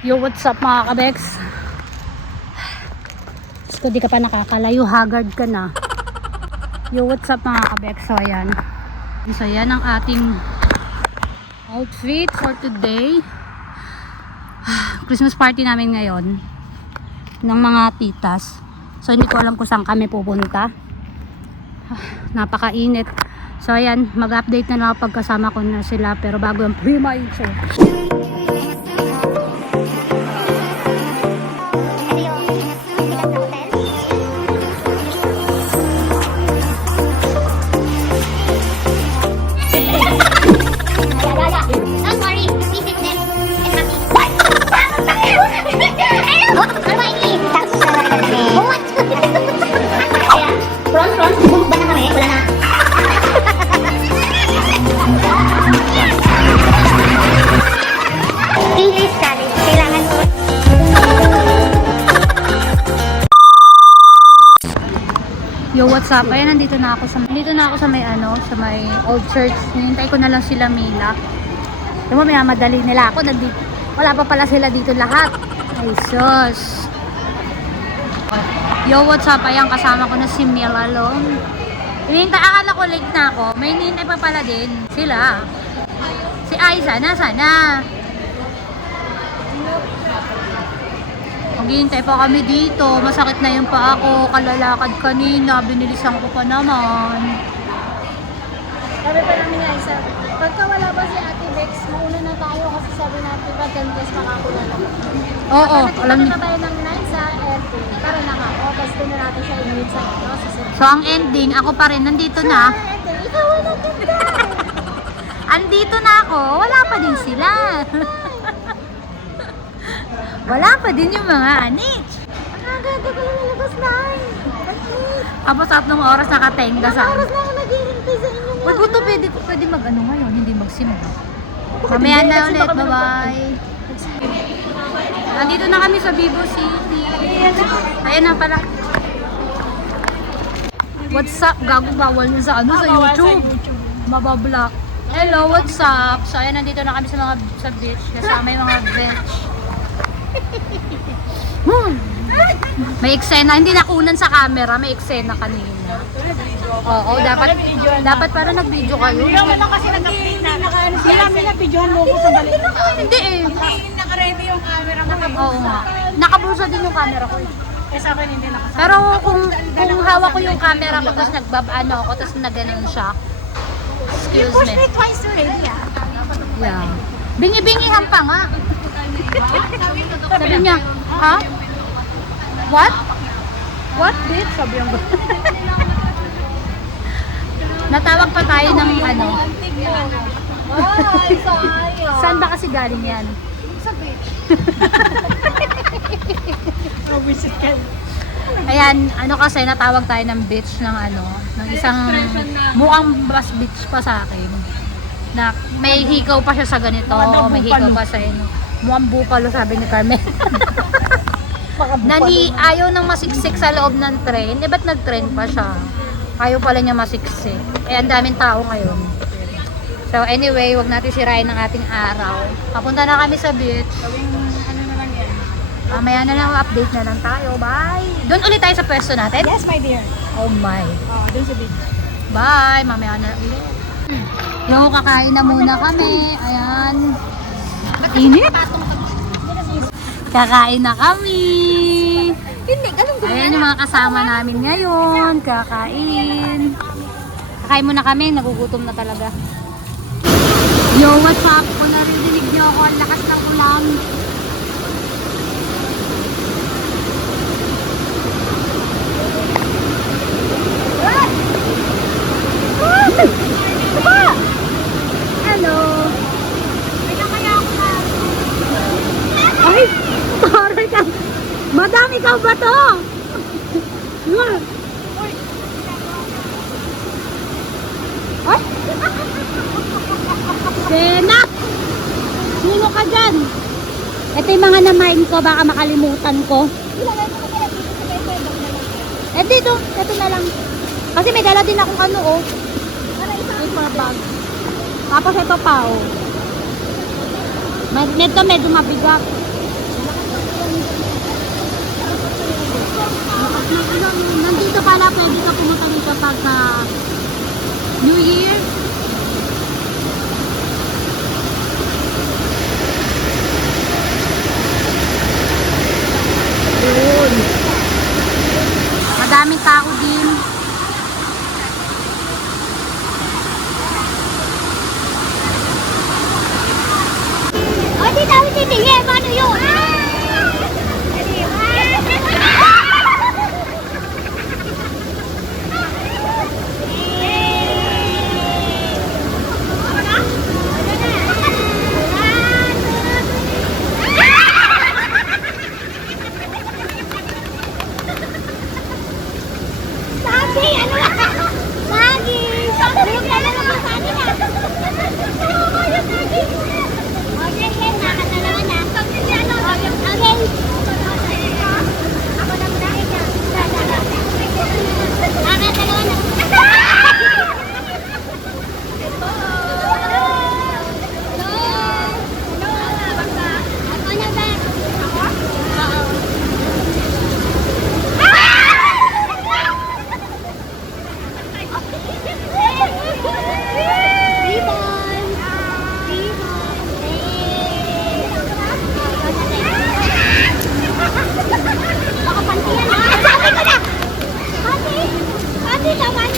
Yo, what's up mga kabex? Gusto di ka pa nakakalayo, haggard ka na. Yo, what's up mga kabex? So yan ang ating outfit for today. Christmas party namin ngayon ng mga titas. So hindi ko alam kung saan kami pupunta. Napakainit. So ayan, mag-update na lang ako pagkasama ko na sila. Pero bago yung pre-intro. Yo, what's up? Ayan, nandito na ako sa may old church. Hinintay ko na lang sila Mila. Yung may madali nila ako. Wala pa pala sila dito lahat. Ay, sus. Yo, what's up? Ayan, kasama ko na si Mila Long. Akala ko late na ako. May hinintay pa pala din sila. Si Aiza, nasa na? Maghihintay pa kami dito. Masakit na yung paa ko. Kalalakad kanina. Binilisan ko pa naman. Sabi pa namin nga isa, pagka wala ba si Ate Bex, mauna na tayo kasi sabi natin pa 10 days makakula na. Oo, alam niyo. Nagkita na tayo ng 9 sa airport. Tara na nga. O, tapos din na natin siya i-meet sa So, ang ending, ako pa rin. Nandito na. Ikaw wala ganda. Andito na ako. Wala pa din sila. Wala pa din yung mga anits. Ang ganda ko lang nalabas na. Tapos ng oras nakatenga sa. Oras na ako naghihintay sa inyo nga. Wag ko to, pwede mag-ano ngayon, hindi magsimula. Mamaya na ulit, bye-bye. Nandito na kami sa Vivo City. Ayan na pala. What's up? Gago, bawal yun sa YouTube. Mabablock. Hello, what's up? So ayan, nandito na kami sa beach. Kasama yung mga bench. May eksena, hindi nakunan sa camera, may eksena kanina. Oo, dapat para nag-video kayo. Hindi naman kasi naka-ano siya. Hindi na videohan mo ko sa balik. Hindi eh. Naka-ready yung camera mo. Oo nga. Nakabulsa din yung camera ko. Sa akin hindi nakasama. Pero kung hawak ko yung camera ko, tapos ako, tapos nagganon siya. Excuse Push me. me twice already ah. Yeah. Bingi-bingihan pa nga. Sabi niya, ha? What? What, bitch? Sabi yung natawag pa tayo ng ano. Ay, sayang. Saan ba kasi galing yan? Sa beach. Visit ka. Ayan, kasi natawag tayo ng beach ng ng isang mukhang bus beach pa sa akin. Na may hikaw pa siya sa ganito, may hikaw pa sa mukhang bupalo, sabi ni Carmen. Ayaw nang masiksik sa loob ng train. Ba't nag-train pa siya? Ayaw pala niya masiksik. Ang daming tao ngayon. So anyway, wag natin sirain ang ating araw. Papunta na kami sa beach. Ano naman yan? Mamaya na lang, update na lang tayo. Bye! Doon ulit tayo sa pwesto natin? Yes, my dear. Oh my. Oh, dun sa beach. Bye! Mamaya na ulit. Yo, kakain na muna kami. Ayan. Init? Kakain na kami. Hindi, ganun Ayan yung mga kasama namin ngayon. Kakain. Kakain muna kami. Nagugutom na talaga. Yo, what's up? Kung narinig niyo ako, ang lakas ng ulan. Hello. Ay, sorry ka. Madam, ikaw ba to? Ay. Sena. Sino ka dyan? Ito yung mga namain ko, baka makalimutan ko. Dito, ito na lang. Kasi may dala din akong paper bag. Tapos ito pa, oh. Medyo mabigat. tinatawag na New Year. Yun. Madaming tao din. O, di daw titingin. Paano yun? Lagi, ano? Lagi. Bulog na lang ako sa atin ah. Okay, okay. Nakatalawa na. Okay. Ako na muna. Nakatalawa na. Ako na ba? Oo. Ribbon! Ribbon! Baka panty yan ah! Sabi ko na! Panty! Panty naman!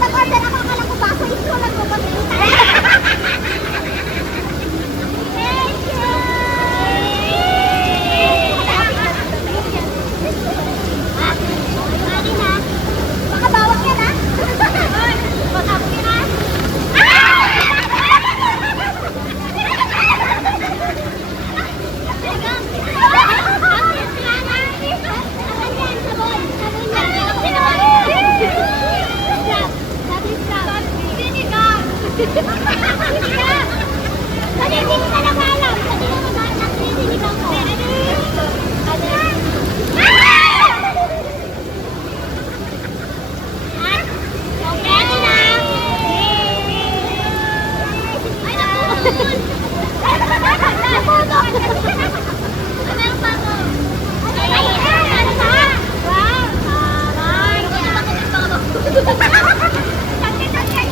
Nag-order ako, akala ko baso, istro lang ko pag baka bawak yan ha? Baka bawak yan ha? Kasi hindi ko talaga alam. Kasi naman nagsisinigang ko. Okay na! Ay, naputol! Naputol! Meron pa ako. Ay, ano ba? Wow! Ay, ano ba kung ito? Sakit, sakit!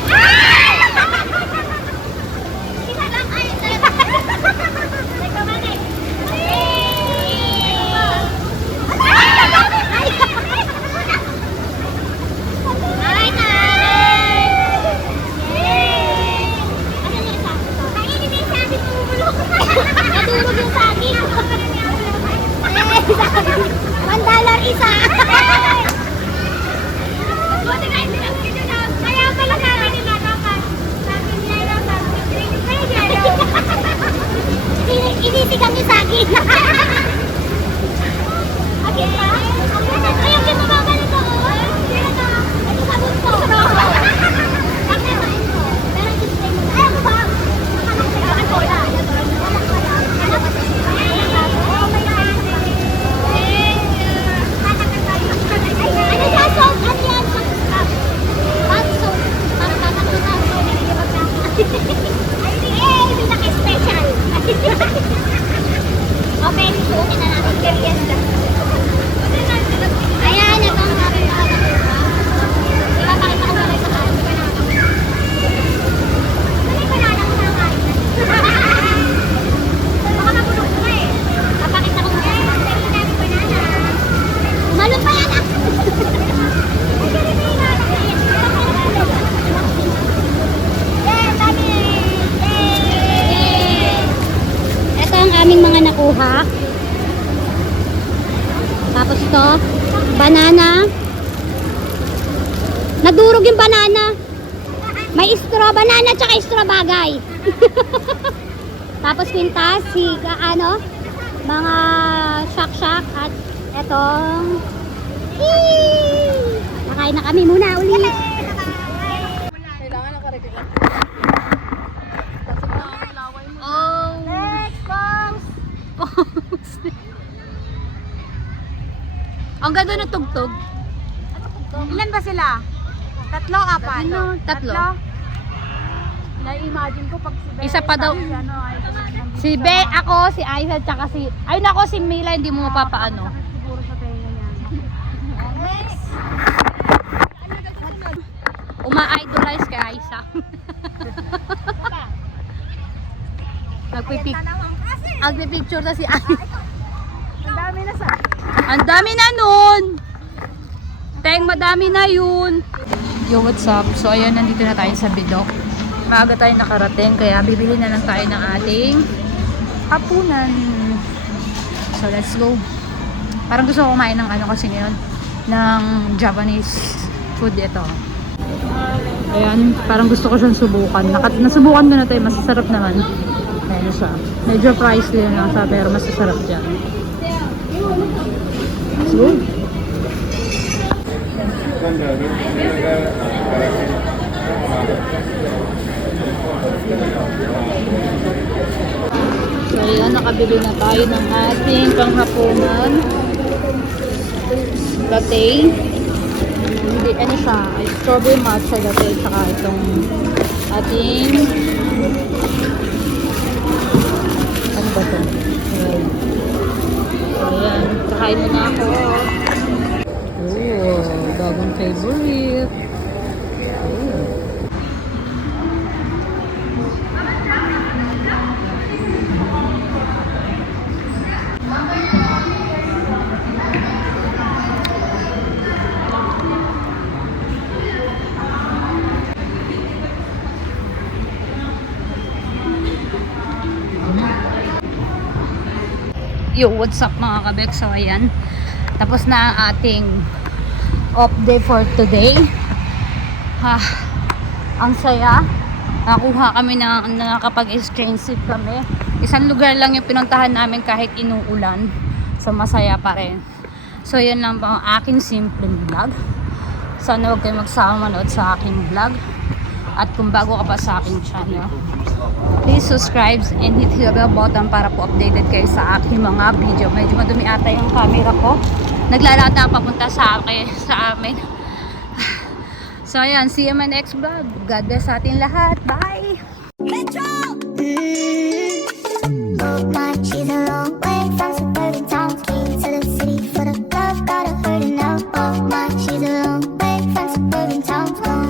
Kita lang, ay, nagkamanik. Ay, ano yung isa? Kainin yung sabi mo bumulok. Nadurog yung saging. $1 isa. Buti na hindi lang kita na. Kaya pala sabi nila dapat. Sabi nila dapat. Inisigang yung saging. Agit pa? Ayaw yung mababa nito. Ito sabon ko. Bakit ba ito? Pero display mo. Ayaw mo ba? Anak ko wala. Anak ko wala. Anak ko wala. Oh my God. Ano siya? Soap? Ano yan? Bath soap. Para tatakbo na. Ay, pinaka-special. Okay, suotin na natin. Merienda. Ayan, ito ang aking mga nakuha. Ipapakita ko muna sa kain. Ano yung banana ko na kain? Baka mabulok ko eh. Papakita ko muna. Sabi namin banana. Malong pa yan ah! Ay, ganun na yung natin. Yeah, dami! Ito ang aming mga nakuha. Tapos ito, banana. Nadurog yung banana. May straw, banana tsaka straw bagay. Tapos kwintas, mga shock-shock at etong nakain na kami muna ulit. Kailangan nakarecord lang. Oh, Next, pause! ang ganda ng tugtog. Ilan ba sila? Tatlo, apat? Tatlo. Na-imagine ko pag si Bea, Isa pa daw. si ano, ay, nandito Si sa- Be, ako, si Aiza, tsaka si... Ayun ako, si Mila, hindi mo mapapaano. Sakit siguro sa tenga niya. Uma-idolize kay Aiza. Nagpipicture na si Aiza. Ang dami na sa... Ang dami na nun! Teng, madami na yun! Yo, what's up? So, ayan, nandito na tayo sa Bidok. Maaga tayo nakarating, kaya bibili na lang tayo ng ating hapunan. So, let's go. Parang gusto ko kumain ng ano kasi ngayon, ng Japanese food ito. Ayan, parang gusto ko siyang subukan. Nasubukan ko na tayo, masasarap naman. Ayan siya. Medyo pricey lang siya, pero masasarap dyan. Let's go. So ayan, nakabili na tayo ng ating panghapunan. Latte. Hindi, ano siya, ay strawberry matcha latte, saka itong ating ano ba ito? Ayan. So ayan, kakain mo na ako. Oh, bagong favorite. Oh. Yo, what's up mga kabek? So ayan, tapos na ang ating off day for today. Ha, ang saya. Nakakuha kami na nakapag-exchange trip kami. Isang lugar lang yung pinuntahan namin kahit inuulan. So masaya pa rin. So yun lang po ang aking simpleng vlog. Sana huwag kayo magsama manood sa aking vlog. At kung bago ka pa sa aking channel, please subscribe and hit the bell button para po updated kayo sa aking mga video. Medyo madumi ata yung camera ko. Naglalakad na papunta sa amin. So ayan, see you in my next vlog. God bless sa ating lahat. Bye! Oh my, she's a long way from suburban towns, key to the city for the love, got her hurting now. Oh my, she's a long way from suburban towns, gone.